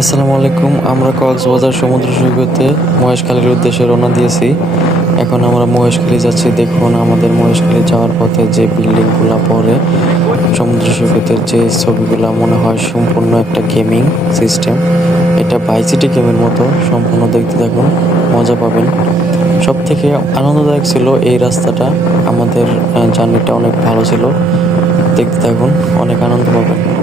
আসসালামু আলাইকুম। আমরা কক্সবাজার সমুদ্র সৈকতে মহেশখালীর উদ্দেশ্যে রওনা দিয়েছি। এখন আমরা মহেশখালী যাচ্ছি। দেখুন আমাদের মহেশখালী যাওয়ার পথে যে বিল্ডিংগুলা পড়ে, সমুদ্র সৈকতের যে ছবিগুলা মনে হয় সম্পূর্ণ একটা গেমিং সিস্টেম। এটা ভাইসিটি গেমের মতো সম্পূর্ণ দেখতে থাকুন, মজা পাবেন। সবথেকে আনন্দদায়ক ছিল এই রাস্তাটা। আমাদের জার্নিটা অনেক ভালো ছিল। দেখতে থাকুন, অনেক আনন্দ পাবেন।